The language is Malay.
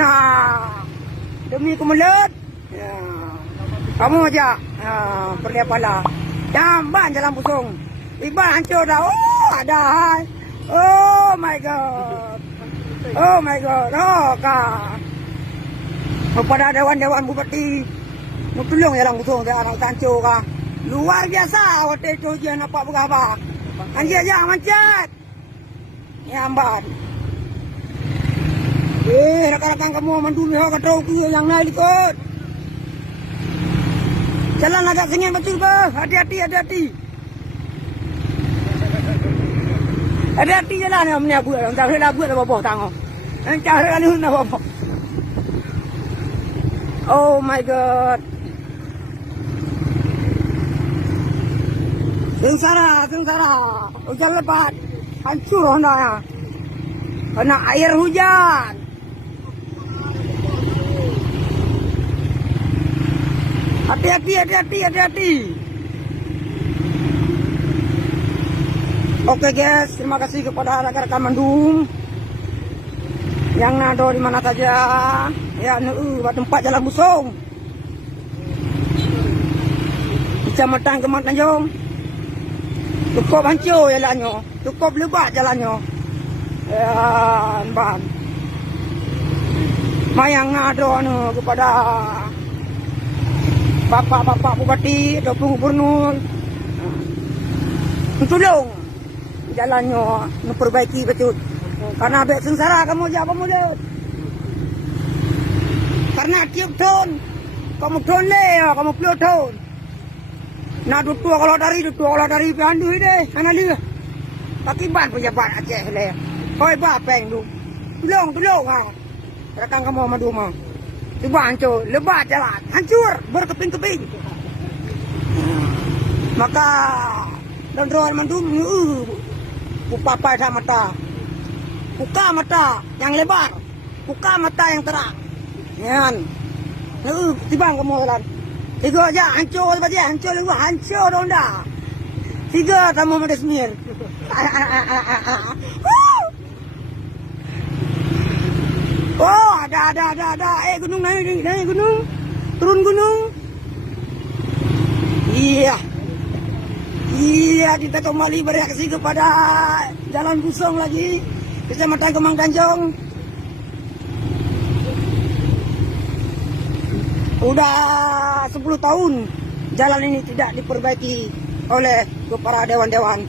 Nah, demi kemelut. Ya. Kamu aja perlihat pala. Jamban Jalan Pusong. Iqbal hancur dah. Oh, ada. Oh my god. Oh my god. Oh, kak. Kepada dewan-dewan bupati. Mau tolong Jalan Pusong ke orang hancur kah. Luar biasa hotel tu je nampak berapa. Anjir aja macet. Jamban. Rakan-rakan kamu manduli ho kata yang naik ikut. Jalan agak sengit betul ke? Hati-hati, hati-hati. Hati-hati jalan yang menyabu. Entah lagu ada apa tanggung. Entah kali nak apa. Oh my god. Sengsara, sengsara. Hujan lebat. Hancur Honda. Kena air hujan. Hati-hati, hati-hati, hati-hati. Oke guys, terima kasih kepada rekan-rekan Bandung yang nado di mana saja. Ya, tempat Jalan Pusong, Kecamatan Kemang Tanjung. Cukup hancur jalannya, cukup lebat jalannya. Ya, bang. Mayang nado kepada Bapak-bapak bupati ataupun gubernur tolong jalannya memperbaiki betul. Karena abek sengsara kamu aja mulut. Karena tiup tahun kamu tahun le, kamu puluh tahun. Nah dutua kalau dari Pandu deh, mana dia? Pakiban pejabat Aceh le. Koi bapeng tu. Tolong rekan kamu sama duma. Coba hancur, lebat jalan, hancur, berkeping-keping. Maka Dondron Mandum, buka mata yang lebar, buka mata yang terang. Yan, tibang kamu jalan. Tiga aja hancur, hancur Donda. Tiga tamu Madesmir. Oh, ada. Gunung naik gunung. Turun gunung. Iya, kita kembali bereaksi kepada Jalan Pusong lagi. Kecamatan Kemang Tanjung. Udah 10 tahun jalan ini tidak diperbaiki oleh para dewan-dewan.